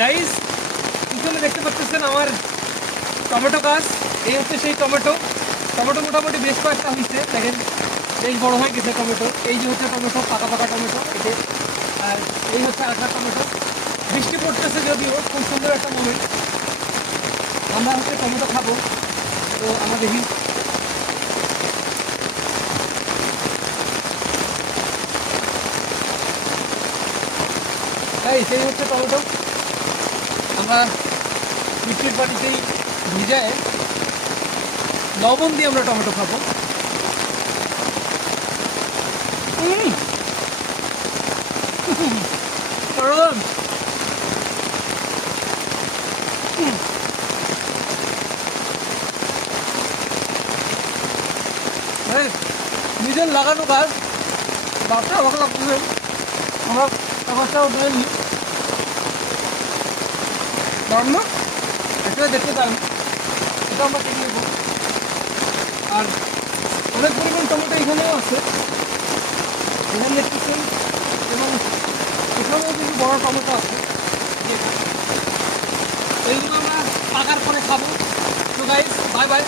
Guys পিছনে দেখতে পাচ্ছেন আমার টমেটো গাছ। এই হচ্ছে সেই টমেটো। টমেটো মোটামুটি বেশ কয়েকটা হয়েছে। দেখেন, বেশ বড় হয়ে গেছে টমেটো। এই যে হচ্ছে টমেটো, পাকা পাকা টমেটো, এতে। আর এই হচ্ছে আঠা টমেটো। বৃষ্টি পড়তেছে যদিও, খুব সুন্দর একটা মোমেন্ট আমরা হচ্ছে টমেটো খাব। তো আমরা দেখি। তাই সেই হচ্ছে টমেটো। আমরা বৃষ্টির পানিতেই ভিজায় লবণ দিয়ে আমরা টমেটো খাব। কারণ নিজের লাগানো গাছ। বাচ্চা ভালো লাগতেছে। আমরা গাছটা উঠে না এটা দেখতে পারেন এটা আমরা কিনে নেব আর অনেক পরিমাণ টমেটো এখানেও আছে। এখানে দেখতেছেন এবং এখানেও কিন্তু বড় টমেটো আছে। এইগুলো আমরা পাকার পরে খাব। তো গাইস বাই বাই